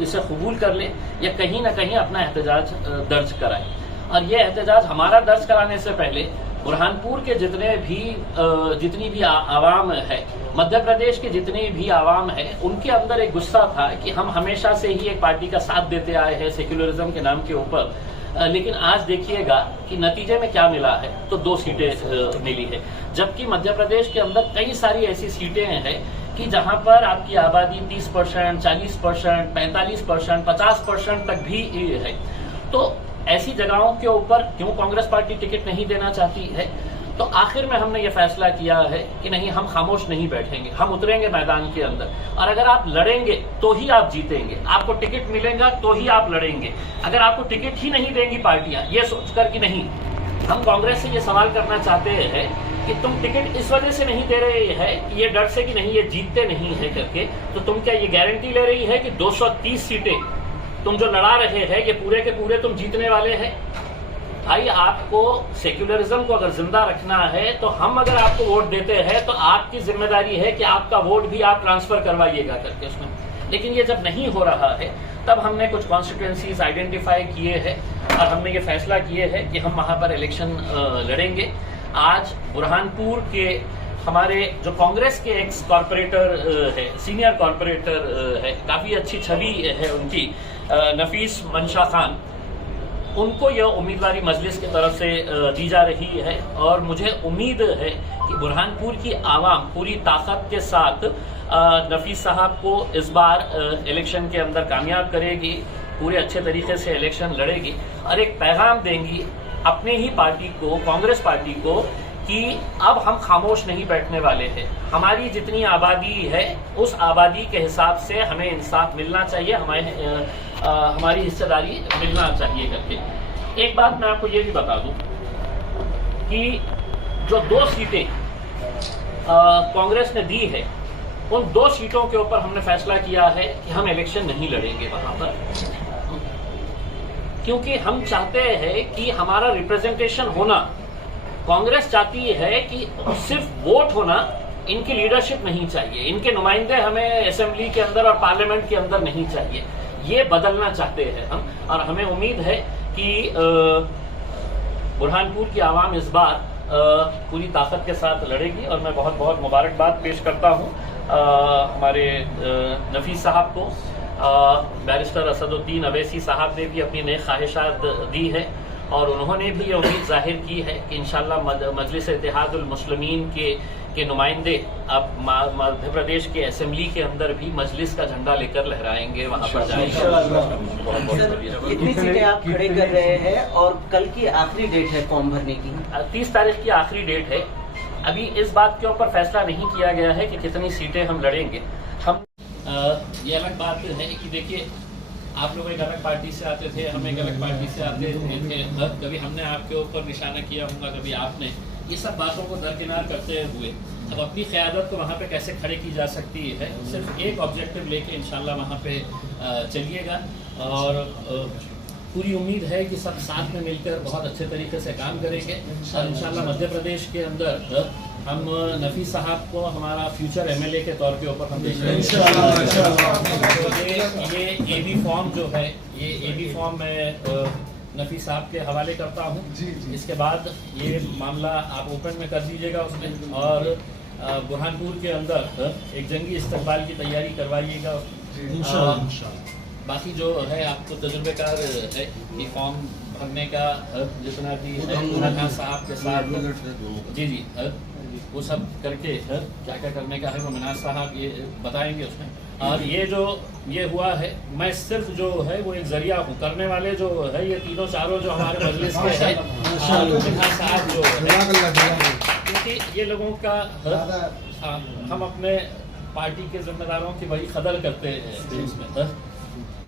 इसे कबूल कर लें या कहीं ना कहीं अपना एहतजाज दर्ज कराएं। और ये एहतजाज हमारा दर्ज कराने से पहले बुरहानपुर के जितनी भी आवाम है, मध्य प्रदेश के जितनी भी आवाम है, उनके अंदर एक गुस्सा था कि हम हमेशा से ही एक पार्टी का साथ देते आए हैं सेक्युलरिज्म के नाम के ऊपर, लेकिन आज देखिएगा कि नतीजे में क्या मिला है। तो 2 सीटें मिली है, जबकि मध्य प्रदेश के अंदर कई सारी ऐसी सीटें हैं कि जहां पर आपकी आबादी 30%, 40%, 45%, 50% तक भी है। तो ऐसी जगहों के ऊपर क्यों कांग्रेस पार्टी टिकट नहीं देना चाहती है? तो आखिर में हमने ये फैसला किया है कि नहीं, हम खामोश नहीं बैठेंगे, हम उतरेंगे मैदान के अंदर। और अगर आप लड़ेंगे तो ही आप जीतेंगे, आपको टिकट मिलेगा तो ही आप लड़ेंगे। अगर आपको टिकट ही नहीं देंगी पार्टियां, ये सोचकर कि नहीं, हम कांग्रेस से ये सवाल करना चाहते हैं कि तुम टिकट इस वजह से नहीं दे रहे है, ये डर से कि नहीं ये जीतते नहीं है करके, तो तुम क्या ये गारंटी ले रही है कि 230 सीटें तुम जो लड़ा रहे हैं ये पूरे के पूरे तुम जीतने वाले हैं? भाई, आपको सेक्युलरिज्म को अगर जिंदा रखना है तो हम अगर आपको वोट देते हैं तो आपकी जिम्मेदारी है कि आपका वोट भी आप ट्रांसफर करवाइएगा करके उसमें। लेकिन ये जब नहीं हो रहा है तब हमने कुछ कॉन्स्टिट्यूएंसीज आइडेंटिफाई किए हैं और हमने ये फैसला किए है कि हम वहां पर इलेक्शन लड़ेंगे। आज बुरहानपुर के हमारे जो कांग्रेस के एक्स कॉर्पोरेटर है, सीनियर कॉर्पोरेटर है, काफी अच्छी छवि है उनकी, नफीस मंशा खान, उनको यह उम्मीदवारी मजलिस की तरफ से दी जा रही है। और मुझे उम्मीद है कि बुरहानपुर की आवाम पूरी ताकत के साथ नफीस साहब को इस बार इलेक्शन के अंदर कामयाब करेगी, पूरे अच्छे तरीके से इलेक्शन लड़ेगी और एक पैगाम देंगी अपने ही पार्टी को, कांग्रेस पार्टी को, कि अब हम खामोश नहीं बैठने वाले हैं। हमारी जितनी आबादी है उस आबादी के हिसाब से हमें इंसाफ मिलना चाहिए, हमारी हिस्सेदारी मिलना चाहिए करके। एक बात मैं आपको ये भी बता दूं कि जो 2 सीटें कांग्रेस ने दी है, उन 2 सीटों के ऊपर हमने फैसला किया है कि हम इलेक्शन नहीं लड़ेंगे वहां पर, क्योंकि हम चाहते हैं कि हमारा रिप्रेजेंटेशन होना। कांग्रेस चाहती है कि सिर्फ वोट होना, इनकी लीडरशिप नहीं चाहिए, इनके नुमाइंदे हमें असेंबली के अंदर और पार्लियामेंट के अंदर नहीं चाहिए। ये बदलना चाहते हैं हम, और हमें उम्मीद है कि बुरहानपुर की आवाम इस बार पूरी ताकत के साथ लड़ेगी। और मैं बहुत बहुत मुबारकबाद पेश करता हूँ हमारे नफीस साहब को। बैरिस्टर असदुद्दीन अवैसी साहब ने भी अपनी नई ख्वाहिशात दी है और उन्होंने भी ये उम्मीद जाहिर की है कि इंशाल्लाह मजलिस इत्तेहादुल मुस्लिमीन के नुमाइंदे अब मध्य प्रदेश के असेंबली के अंदर भी मजलिस का झंडा लेकर लहराएंगे, वहां पर जाएंगे। कितनी सीटें आप खड़े कर रहे हैं और कल की आखिरी डेट है फॉर्म भरने की? 30 तारीख की आखिरी डेट है। अभी इस बात के ऊपर फैसला नहीं किया गया है कि कितनी सीटें हम लड़ेंगे। हम ये अलग बात है कि देखिए, आप लोग एक अलग पार्टी से आते थे, हम एक अलग पार्टी से आते थे, कभी हमने आपके ऊपर निशाना किया होगा, कभी आपने। ये सब बातों को दरकिनार करते हुए अब अपनी क़यादत को वहाँ पे कैसे खड़े की जा सकती है, सिर्फ एक ऑब्जेक्टिव लेके इंशाल्लाह वहाँ पे चलिएगा। और पूरी उम्मीद है कि सब साथ में मिलकर बहुत अच्छे तरीके से काम करेंगे और इंशाल्लाह मध्य प्रदेश के अंदर हम नफीस साहब को हमारा फ्यूचर एमएलए के तौर के ऊपर हम देखेंगे। ये एबी फॉर्म जो है, ये एबी फॉर्म मैं नफीस साहब के हवाले करता हूँ। इसके बाद ये मामला आप ओपन में कर दीजिएगा उसमें, और बुरहानपुर के अंदर एक जंगी इस्तकबाल की तैयारी करवाइएगा। बाकी जो है आपको तजुर्बेकार है कि फॉर्म भरने का जितना भी है साहब के साथ जी वो सब करके क्या क्या करने का है वो मिनाज साहब ये बताएंगे उसमें। और ये हुआ है, मैं सिर्फ जो है वो एक जरिया हूँ, करने वाले जो है ये तीनों चारों जो हमारे मजलिस के हैं, मिनाज साहब जो है, क्योंकि ये लोगों का हम अपने पार्टी के जिम्मेदारों की बड़ी कदर करते हैं इसमें।